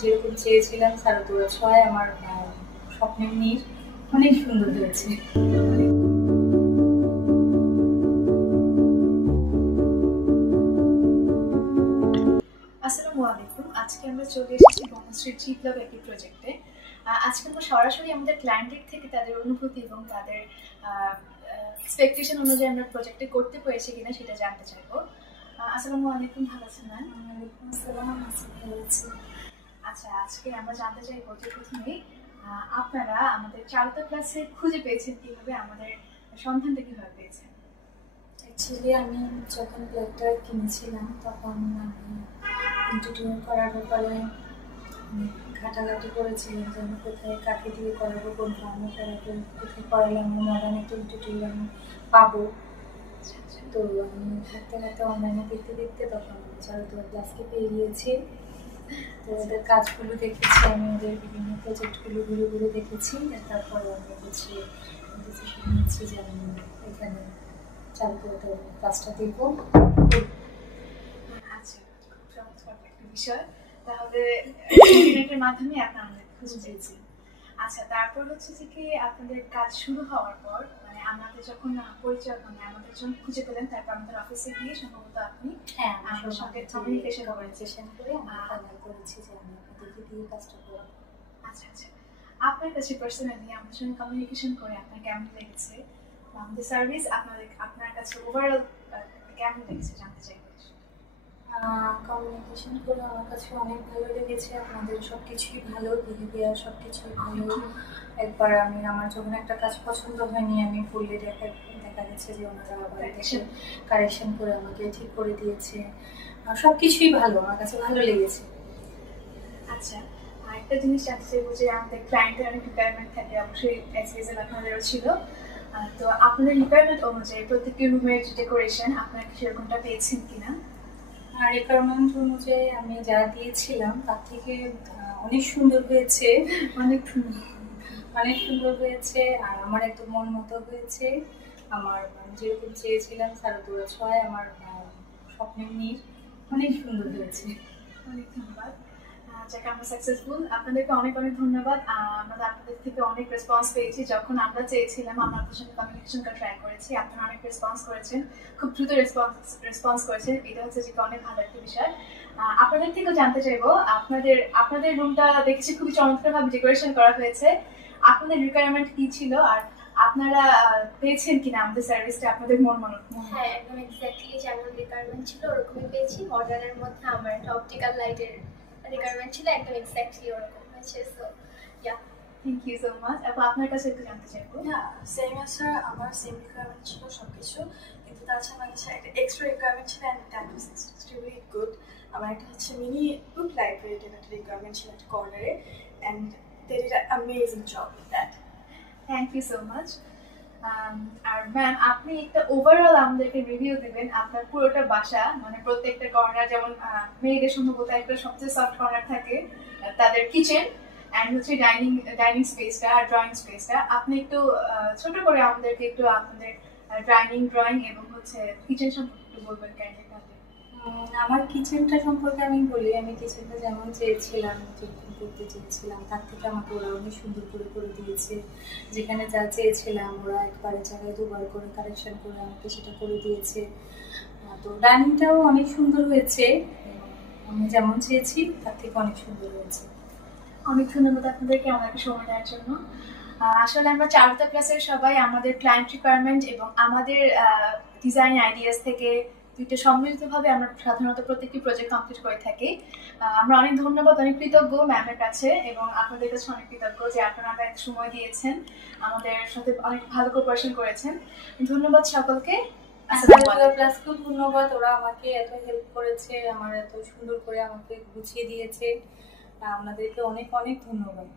যেরকম চেয়েছিলাম স্যার তোরা ছয় আমার স্বপ্নের নীড় অনেক সুন্দর হয়েছে। আসসালামু আলাইকুম। আজকে আমরা চলে এসেছি বনশ্রী জি ক্লাব একটি প্রজেক্টে। আজকে আমরা সরাসরি আমাদের ক্লায়েন্টের থেকে তাদের অনুভূতি এবং তাদের এক্সপেকটেশন অনুযায়ী আমরা প্রজেক্টে করতে পেরেছি কিনা সেটা জানতে চাইবো। আসসালামু আলাইকুম, ভালো আছেন ম্যাম? ওয়ালাইকুম আসসালাম, ভালো আছি। আচ্ছা, আজকে আমরা জানতে চাইবো যে প্রথমেই আপনারা আমাদের চারুতা ক্লাসে খুঁজে পেয়েছেন কিভাবে, আমাদের সন্ধানটা কিভাবে পেয়েছেন? অ্যাকচুয়ালি আমি যখন ব্যাগটা কিনেছিলাম তখন আমি ইন্টারভিউ করার ব্যাপারে ঘাটাঘাটি করেছিলাম যে আমি কোথায় কাকে দিয়ে করাবো, কোন ফর্মে করাবো, কোথায় করালে আমি মডার্ন একটা ইন্টারভিউ আমি পাবো। তো আমি হাঁটতে হাঁটতে অনলাইনে দেখতে দেখতে তখন চারুতা ক্লাসকে পেয়ে গিয়েছি। তো ওদের কাজগুলো দেখেছি, আমি ওদের বিভিন্ন প্রজেক্টগুলো ঘুরে ঘুরে দেখেছি। তারপর আমি হচ্ছে ডিসিশন নিচ্ছি যে আমি এখানে চারুতা ক্লাসটা দেখবো। আচ্ছা, খুব চমৎকার একটা বিষয়। তাহলে ইন্টারনেটের মাধ্যমে আপনারা আমাদের খুঁজে পেয়েছেন। আচ্ছা, তারপর হচ্ছে যে কি আপনাদের কাজ শুরু হওয়ার পর মানে আমাদের যখন পরিচয় মানে আমাদের যখন খুঁজে পেলেন, তারপর আমাদের অফিসে গিয়ে সম্ভবত আপনি আমার সঙ্গে কমিউনিকেশন করে আমি করেছি যে আমি আপনাদেরকে দিয়ে কাজটা করবো। আচ্ছা আচ্ছা, আপনার কাছে পার্সোনালি আমাদের সঙ্গে কমিউনিকেশন করে আপনার কেমন লেগেছে? আমাদের সার্ভিস আপনার কাছে ওভারঅল কেমন লেগেছে জানতে চাই। কমিউনিকেশন করে আমার কাছে অনেক ভালো লেগেছে। আপনাদের সব কিছুই ভালো, বিহেভিয়ার সব কিছুই ভালো। একবার আমি আমার যখন একটা কাজ পছন্দ হয়নি আমি বললে দেখা গেছে যে ওনারা আবার এসে কারেকশন করে আমাকে ঠিক করে দিয়েছে। সব কিছুই ভালো, আমার কাছে ভালো লেগেছে। আচ্ছা, আরেকটা জিনিস জানতে চাইবো যে আমাদের ক্লায়েন্টের অনেক রিকোয়ারমেন্ট থাকে, অবশ্যই অ্যাজ ইউজুয়াল আপনাদেরও ছিল। তো আপনাদের রিকোয়ারমেন্ট অনুযায়ী প্রত্যেকটি রুমের ডেকোরেশন আপনারা কি সেরকমটা পেয়েছেন কিনা? রিকোয়ারমেন্ট অনুযায়ী আমি যা দিয়েছিলাম তার থেকে অনেক সুন্দর হয়েছে, অনেক সুন্দর হয়েছে। আর আমার একদম মন মতো হয়েছে। আমার যেরকম চেয়েছিলাম স্যার তোরা ছয় আমার স্বপ্নের নীড় অনেক সুন্দর হয়েছে। অনেক ধন্যবাদ। যাকে আমরা সাকসেসফুল, আপনাদেরকে অনেক অনেক ধন্যবাদ। আমরা আপনাদের থেকে অনেক রেসপন্স পেয়েছি। যখন আমরা চেয়েছিলাম আমরা আপনাদের সঙ্গে কমিউনিকেশন করা ট্রাই করেছি, আপনারা অনেক রেসপন্স করেছেন, খুব দ্রুত রেসপন্স করেছেন। এটা হচ্ছে যে অনেক ভালো একটা বিষয়। আপনাদের থেকেও জানতে চাইবো, আপনাদের রুমটা দেখেছি খুবই চমৎকারভাবে ডেকোরেশন করা হয়েছে। আপনাদের রিকোয়ারমেন্ট কি ছিল আর আপনারা পেয়েছেন কিনা আমাদের সার্ভিসটা আপনাদের মন মতো? হ্যাঁ, একদম এক্স্যাক্টলি যেমন রিকোয়ারমেন্ট ছিল ওরকমই পেয়েছি। মডার্নের মধ্যে আমার একটা অপটিক্যাল লাইটের রিকোয়ারমেন্ট ছিল, একদম এক্স্যাক্টলি ওরকম হয়েছে। So yeah, thank you so much. এবং আপনার কাছে একটু জানতে চাইবো। হ্যাঁ, সেম স্যার, আমার সেম রিকোয়ারমেন্ট ছিল সবকিছু, কিন্তু তাছাড়া আমার কাছে একটা এক্সট্রা রিকোয়ারমেন্ট ছিল and that was extremely good. আমার একটা হচ্ছে মিনি বুক লাইব্রেরির একটা রিকোয়ারমেন্ট ছিল একটা কর্নারে, and they did an amazing job with that. Thank you so much. আর ম্যাম, আপনি একটা ওভারঅল আমাদেরকে রিভিউ দিবেন আপনার পুরোটা বাসা, মানে প্রত্যেকটা কর্নার, যেমন মেয়েদের সম্ভবত একটা সবচেয়ে সফট কর্নার থাকে তাদের কিচেন অ্যান্ড হচ্ছে ডাইনিং স্পেসটা আর ড্রয়িং স্পেসটা। আপনি একটু ছোট করে আমাদেরকে একটু আপনাদের ড্রয়িং এবং হচ্ছে কিচেন সম্পর্কে একটু বলবেন কাইন্ডলি। আমার কিচেনটা সম্পর্কে আমি বলি, আমি কিচেনটা যেমন চেয়েছিলাম, যেরকম করতে চেয়েছিলাম তার থেকে আমাকে ওরা অনেক সুন্দর করে দিয়েছে। যেখানে যা চেয়েছিলাম ওরা একবারের জায়গায় দুবার করে কারেকশন করে আমাকে সেটা করে দিয়েছে। তো ডাইনিংটাও অনেক সুন্দর হয়েছে, আমি যেমন চেয়েছি তার থেকে অনেক সুন্দর হয়েছে। অনেক ধন্যবাদ আপনাদেরকে আমাদেরকে সময় দেওয়ার জন্য। আসলে আমরা চারুতা ক্লাসের সবাই আমাদের ক্লায়েন্ট রিকোয়ারমেন্ট এবং আমাদের ডিজাইন আইডিয়াস থেকে দুইটা সম্মিলিতভাবে আমরা সাধারণত প্রত্যেকটি প্রজেক্ট কমপ্লিট করে থাকি। আমরা অনেক ধন্যবাদ, অনেক কৃতজ্ঞ ম্যামের কাছে এবং আপনাদের কাছে অনেক কৃতজ্ঞ যে আপনারা এত সময় দিয়েছেন, আমাদের সাথে অনেক ভালো কোঅপারেশন করেছেন। ধন্যবাদ সকলকে। ক্লাসকেও ধন্যবাদ, ওরা আমাকে এত হেল্প করেছে, আমার এত সুন্দর করে আমাকে গুছিয়ে দিয়েছে। আপনাদেরকে অনেক অনেক ধন্যবাদ।